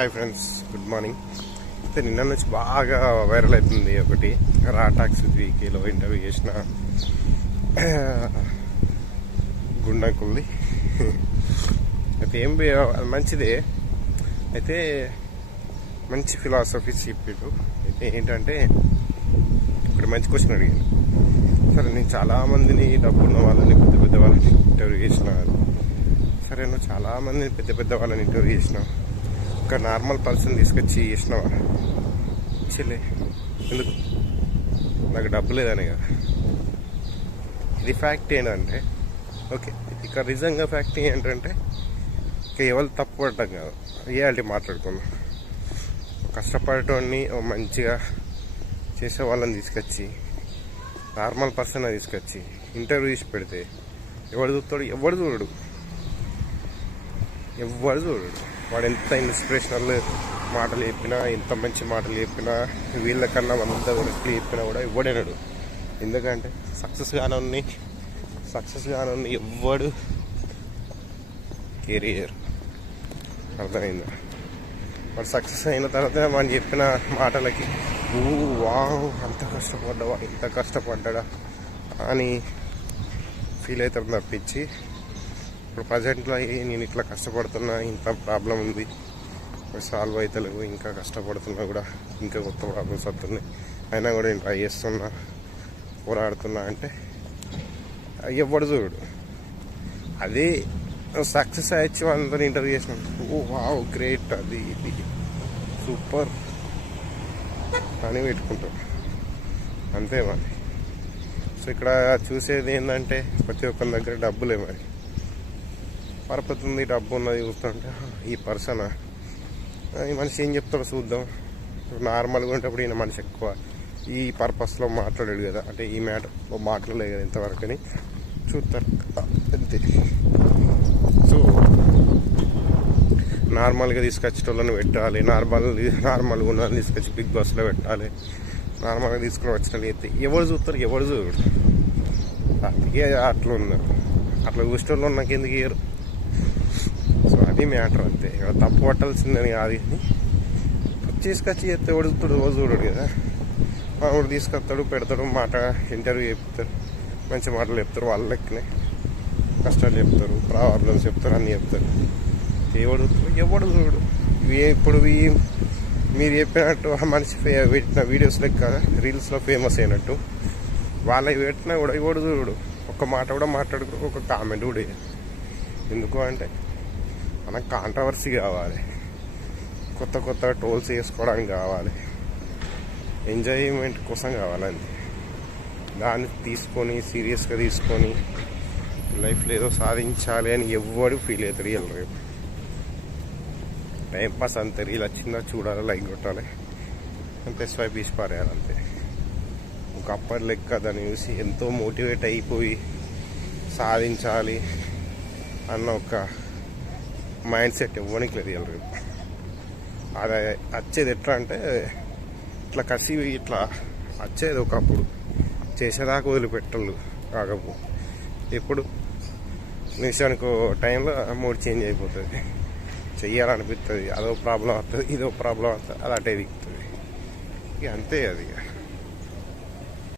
Hi friends good morning. అయితే నిన్న నుంచి బాగా వైరల్ అవుతుంది ఒకటి. రాటాక్స్ వీకీలో ఇంటర్వ్యూ చేసిన గుండంకుల్ది అయితే ఏం మంచిదే. అయితే మంచి ఫిలాసఫీ చెప్పిండు అయితే ఏంటంటే ఇక్కడ మంచి క్వశ్చన్ అడిగాను సరే నేను చాలా మందిని డబ్బున్న వాళ్ళని పెద్ద పెద్ద వాళ్ళని ఇంటర్వ్యూ చేసిన. సరే నువ్వు చాలా మందిని పెద్ద పెద్ద వాళ్ళని ఇంటర్వ్యూ చేసినావు. ఒక నార్మల్ పర్సన్ తీసుకొచ్చి ఇచ్చినావా చెల్లే ఎందుకు? నాకు డబ్బు లేదని కదా. ఇది ఫ్యాక్ట్ ఏంటంటే ఓకే ఇక నిజంగా ఫ్యాక్ట్ ఏంటంటే ఇక ఎవరు తప్పు పడటం కాదు. రియాలిటీ మాట్లాడుకుందాం. కష్టపడటాన్ని మంచిగా చేసే వాళ్ళని తీసుకొచ్చి నార్మల్ పర్సన్ తీసుకొచ్చి ఇంటర్వ్యూ చేసి పెడితే ఎవడు చూస్తాడు? ఎవడు చూడడు? ఎవడు చూడడు? వాడు ఎంత ఇన్స్పిరేషనల్ మాటలు చెప్పినా ఎంత మంచి మాటలు చెప్పినా వీళ్ళకన్నా మనంతా వరకు చెప్పినా కూడా ఇవ్వడేనాడు. ఎందుకంటే సక్సెస్ కానోని సక్సెస్ కానోన్ని ఎవ్వడు కెరియర్ అర్థమైందా? వాడు సక్సెస్ అయిన తర్వాత మనం చెప్పిన మాటలకి ఓ వావ్ అంత కష్టపడ్డావా ఇంత కష్టపడ్డా అని ఫీల్ అవుతారు తప్పించి ఇప్పుడు ప్రజెంట్లో నేను ఇట్లా కష్టపడుతున్నా ఇంత ప్రాబ్లం ఉంది. సాల్వ్ అవుతలేవు ఇంకా కష్టపడుతున్నా కూడా ఇంకా కొత్త ప్రాబ్లమ్స్ వస్తున్నాయి. అయినా కూడా నేను ట్రై చేస్తున్నా పోరాడుతున్నా అంటే ఎవ్వడు చూడు. అదే సక్సెస్ అయ్యి వాళ్ళందరూ ఇంటర్వ్యూ చేసినాం. ఓ వావ్ గ్రేట్ అది ఇది. సూపర్ అని పెట్టుకుంటాం. అంతే మరి. సో ఇక్కడ చూసేది ఏంటంటే ప్రతి ఒక్కరి దగ్గర డబ్బులే మరి. పరపతి ఉంది డబ్బు ఉన్నది చూస్తుంటే ఈ పర్సన్? ఈ మనిషి ఏం చెప్తాడో చూద్దాం. నార్మల్గా ఉంటప్పుడు ఈయన మనిషి ఎక్కువ. ఈ పర్పస్లో మాట్లాడాడు కదా అంటే ఈ మ్యాటర్లో మాట్లాడలేదు కదా ఇంతవరకు అని చూస్తారు అంతే. సో నార్మల్గా తీసుకొచ్చేటోళ్ళని పెట్టాలి నార్మల్ నార్మల్గా ఉన్న వాళ్ళని తీసుకొచ్చి బిగ్ బాస్లో పెట్టాలి. నార్మల్గా తీసుకుని వచ్చిన అయితే ఎవరు చూస్తారు? ఎవరు చూడరు? అందుకే అట్లా ఉంది అట్లా చూసేటోళ్ళు నాకు ఎందుకు ఇయ్యరు? సో అది మ్యాటర్ అంతే. ఇక్కడ తప్పు పట్టాల్సిందని కాదు కానీ తీసుకొచ్చి చేస్తే ఎవడు చూడడు కదా. వాడు తీసుకొస్తాడు పెడతాడు మాట ఇంటర్వ్యూ చెప్తారు మంచి మాటలు చెప్తారు వాళ్ళ లెక్కనే కష్టాలు చెప్తారు ప్రాబ్లమ్స్ చెప్తారు అన్నీ చెప్తారు. ఎవడు ఎవడు చూడు ఇవి ఇప్పుడు మీరు చెప్పినట్టు ఆ మనిషి ఫే- పెట్టిన వీడియోస్ లెక్క రీల్స్లో ఫేమస్ అయినట్టు. వాళ్ళవి పెట్టినా కూడా ఎవడు చూడు ఒక మాట కూడా మాట్లాడుకో ఒక కామెంట్ కూడా ఎందుకు అంటే మనకు కాంట్రవర్సీ కావాలి. కొత్త కొత్త టోల్స్ వేసుకోవడానికి కావాలి. ఎంజాయ్మెంట్ కోసం కావాలండి. దాన్ని తీసుకొని సీరియస్గా తీసుకొని లైఫ్లో ఏదో సాధించాలి అని ఎవ్వడు ఫీల్ అవుతారు రియల్ రేపు. టైంపాస్ అంతే. రీల్ వచ్చిందా చూడాలి లైక్ కొట్టాలి. అంతే స్వైప్ తీసి పారేయాలంతే ఒకప్పటి లెక్క దాన్ని చూసి ఎంతో మోటివేట్ అయిపోయి సాధించాలి. అన్న ఒక మైండ్ సెట్ ఇవ్వడానికి లేదు రియల్ అది వచ్చేది ఎట్లా అంటే ఇట్లా కసి ఇట్లా వచ్చేది ఒకప్పుడు. చేసేదాకా వదిలిపెట్టలు కాకపో. ఇప్పుడు నిమిషానికి టైంలో మూడు చేంజ్ అయిపోతుంది. చెయ్యాలనిపిస్తుంది అదో ప్రాబ్లం వస్తుంది ఇదో ప్రాబ్లం వస్తుంది అది అటే దిగుతుంది ఇక అంతే అది ఇక.